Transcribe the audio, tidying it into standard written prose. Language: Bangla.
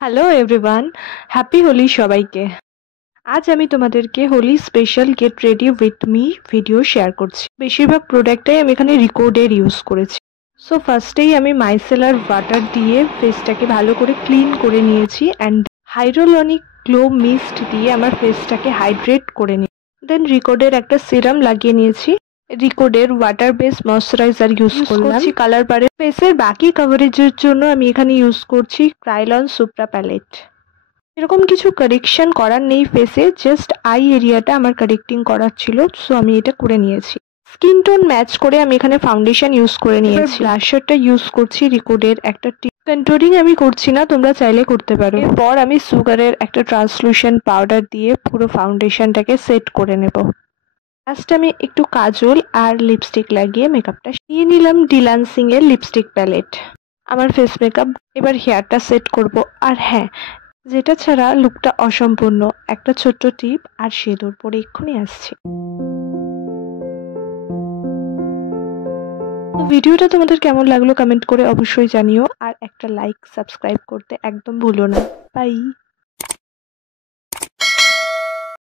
হ্যালো এভরিওয়ান, হ্যাপি হোলি সবাইকে। আজ আমি তোমাদেরকে Holi special get ready with me video share করছি। বেশিরভাগ প্রোডাক্টটাই আমি এখানে রিকোডের ইউজ করেছি। সো ফার্স্টেই আমি মাইসেলার ওয়াটার দিয়ে ফেসটাকে ভালো করে ক্লিন করে নিয়েছি অ্যান্ড হাইড্রোলনিক গ্লো মিস্ট দিয়ে আমার ফেসটাকে হাইড্রেট করে নিয়েছি। দেন রিকোডের একটা সিরাম লাগিয়ে নিয়েছি। রিকোডের ওয়াটার বেস ময়শ্চারাইজার ইউজ করছি কালার বারে। ফেসের বাকি কভারেজের জন্য আমি এখানে ইউজ করছি ক্রাইলন সুপ্রা প্যালেট। এরকম কিছু কারেকশন করার নেই ফেসে, জাস্ট আই এরিয়াটা আমার কারেক্টিং করার ছিল, সো আমি এটা করে নিয়েছি। স্কিন টোন ম্যাচ করে আমি এখানে ফাউন্ডেশন ইউজ করে নিয়েছি। ব্লাশারটা ইউজ করছি রিকোডের একটা কন্ট্রোলিং আমি করছি না, তোমরা চাইলে করতে পারো। এরপর আমি সুগারের একটা ট্রান্সলুশন পাউডার দিয়ে পুরো ফাউন্ডেশনটাকে সেট করে নেব। লাস্ট আমি একটু কাজল আর লিপস্টিক লাগিয়ে মেকআপটা নিয়ে নিলাম। ডিলান্সিং এর লিপস্টিক প্যালেট আমার ফেস মেকআপ। এবার হেয়ারটা সেট করব। আর হ্যাঁ, যেটা ছাড়া লুকটা অসম্পূর্ণ, একটা ছোট্ট টিপ আর সিঁদুর পরে এক্ষুনি আসছি। তো ভিডিওটা তোমাদের কেমন লাগলো কমেন্ট করে অবশ্যই জানিও, আর একটা লাইক সাবস্ক্রাইব করতে একদম ভুলো না। বাই।